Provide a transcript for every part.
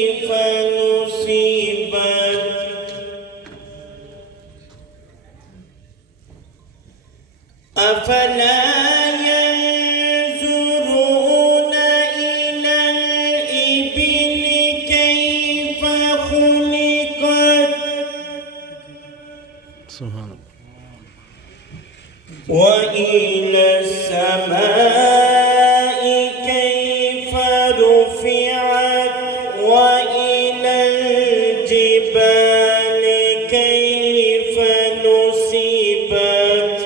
كيف نصيبت أفلا ينظرون إلى الإبل كيف خلقت سبحان الله وإلى السماء كيف رفعت وإلى الجبال كيف نصبت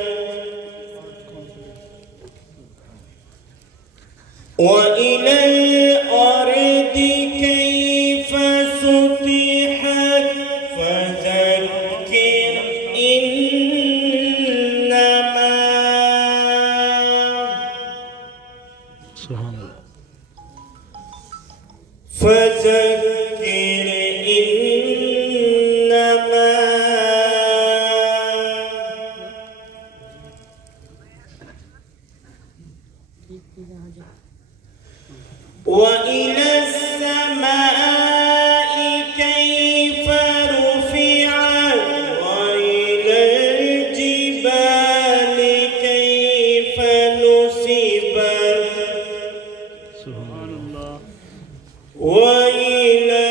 وإلى الأرض كيف سطحت فذكر إنما سبحان الله فذكر إنما وإلى السماء كيف رفعت وإلى الجبال كيف نصبت سبحان الله وإلى